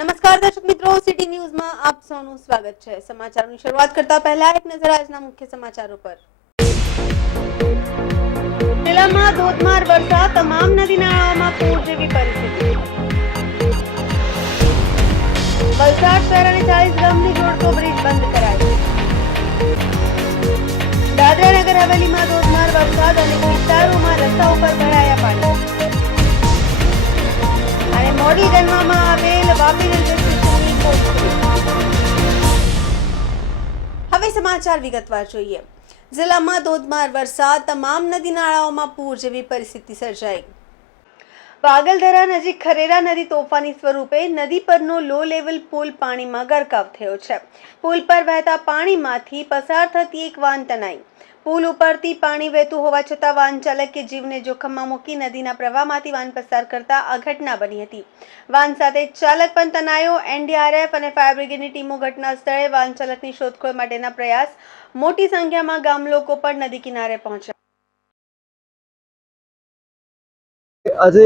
નમસ્કાર દર્શક મિત્રો, સિટી ન્યૂઝમાં આપ સૌનું સ્વાગત છે। સમાચારની શરૂઆત કરતા પહેલા એક નજર આજના મુખ્ય સમાચારો પર। જિલ્લામાં ધોધમાર વરસાદ, તમામ નદી નાળાઓમાં પૂર જેવી પરિસ્થિતિ। વલસાડ શહેર અને 40 ગામને જોડતો બ્રિજ બંધ કરાયો। દાદરા નગર હવેલીમાં ધોધમાર વરસાદ, અનેક વિસ્તારોમાં રસ્તા ઉપર ભરાયા પાણી। અને મોડલ ગણવામાં આવેલ વાપી રેલવે સ્ટેશનની પોલ ખુલી। હવે સમાચાર વિગતવાર જોઈએ। જિલ્લામાં ધોધમાર વરસાદ, તમામ નદી નાળાઓમાં પૂર જેવી પરિસ્થિતિ સર્જાઈ। વાગલધરા નજીક ખરેરા નદી તોફાની સ્વરૂપે નદી પરનો લો લેવલ પુલ પાણીમાં ગરકાવ થયો છે। પુલ પર વહેતા પાણીમાંથી પસાર થતી એક વાન તણાઈ। પુલ ઉપરથી પાણી વહેતું હોવા છતાં વાન ચાલકે જીવને જોખમમાં મૂકી નદીના પ્રવાહમાંથી વાન પસાર કરતા આ ઘટના બની હતી। વાન સાથે ચાલક પણ તણાયો। એનડીઆરએફ અને ફાયર બ્રિગેડની ટીમો ઘટના સ્થળે વાન ચાલકની શોધખોળ માટેના પ્રયાસ। મોટી સંખ્યામાં ગામ લોકો પણ નદી કિનારે પહોંચ્યા। આજે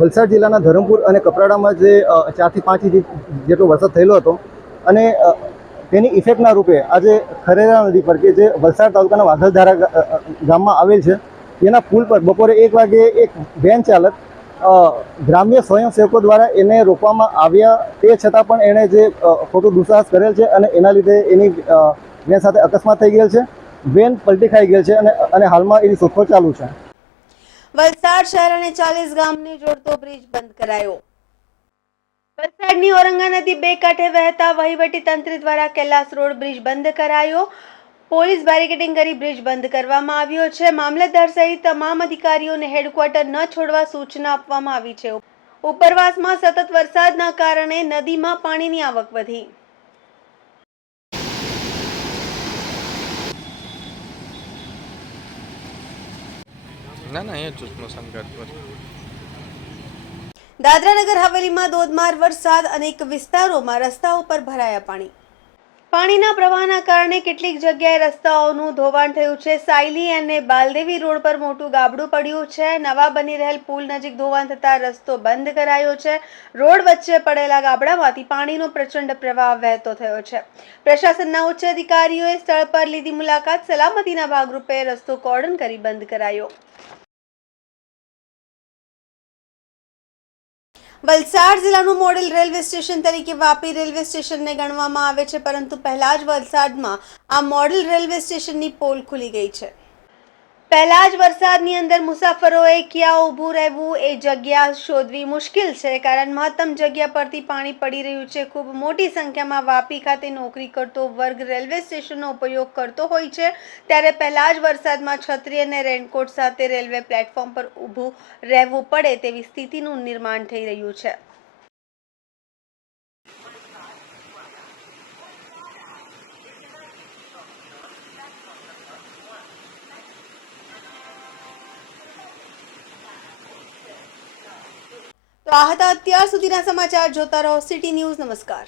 વલસાડ જિલ્લાના ધરમપુર અને કપરાડામાં જે 4 થી 5 ઇંચ જેટલો વરસાદ થયેલો હતો અને તેની ઇફેક્ટના રૂપે આજે ખરેરા નદી પર કે જે વલસાડ તાલુકાના વાઘલધારા ગામમાં આવેલ છે તેના પુલ પર બપોરે 1 વાગે એક વેન ચાલક ગ્રામ્ય સ્વયંસેવકો દ્વારા એને રોકવામાં આવ્યા, તે છતાં પણ એણે જે ખોટો દુસ્સાહસ કરેલ છે અને એના લીધે એની વેન સાથે અકસ્માત થઈ ગયેલ છે। વેન પલટી ખાઈ ગયેલ છે અને હાલમાં એની શોધખોળ ચાલુ છે। વલસાડ શહેર અને 40 ગામને જોડતો બ્રિજ બંધ કરાયો। વલસાડની ઔરંગા નદી બે કાંઠે વહેતા વહીવટી તંત્ર દ્વારા કૈલાસ રોડ બ્રિજ બંધ કરાયો। પોલીસ બેરિકેડિંગ કરી બ્રિજ બંધ કરવામાં આવ્યો છે। મામલતદાર સહિત તમામ અધિકારીઓને હેડક્વાર્ટર ન છોડવા સૂચના આપવામાં આવી છે। ઉપરવાસમાં સતત વરસાદના કારણે નદીમાં પાણીની આવક વધી। દાદરા નગર હવેલીમાં ધોધમાર વરસાદ, અનેક વિસ્તારોમાં રસ્તાઓ પર ભરાયા પાણી। પાણીના પ્રવાહના કારણે કેટલીક જગ્યાએ રસ્તાઓનું ધોવાણ થયું છે। સાયલી અને બાલદેવી રોડ પર મોટું ગાબડું પડ્યું છે। નવા બની રહેલ પુલ નજીક ધોવાણ થતા રસ્તો બંધ કરાયો છે। રોડ વચ્ચે પડેલા ગાબડામાંથી પાણીનો પ્રચંડ પ્રવાહ વહેતો થયો છે। પ્રશાસનના ઉચ્ચ અધિકારીઓએ સ્થળ પર લીધી મુલાકાત। સલામતીના ભાગરૂપે રસ્તો કોર્ડન કરી બંધ કરાયો। વલસાડ જિલ્લાનું મોડેલ રેલવે સ્ટેશન તરીકે વાપી રેલવે સ્ટેશનને ગણવામાં આવે છે, પરંતુ પહેલા જ વલસાડમાં આ મોડેલ રેલવે સ્ટેશનની પોલ ખુલી ગઈ છે। પહેલા જ વરસાદની અંદર મુસાફરોએ ક્યાં ઊભું રહેવું એ જગ્યા શોધવી મુશ્કેલ છે, કારણ મહત્તમ જગ્યા પરથી પાણી પડી રહ્યું છે। ખૂબ મોટી સંખ્યામાં વાપી ખાતે નોકરી કરતો વર્ગ રેલવે સ્ટેશનનો ઉપયોગ કરતો હોય છે, ત્યારે પહેલા જ વરસાદમાં છત્રી અને રેનકોટ સાથે રેલવે પ્લેટફોર્મ પર ઊભું રહેવું પડે તેવી સ્થિતિનું નિર્માણ થઈ રહ્યું છે। તો આ હતા અત્યાર સુધીના સમાચાર। જોતા રહો સિટી ન્યૂઝ। નમસ્કાર।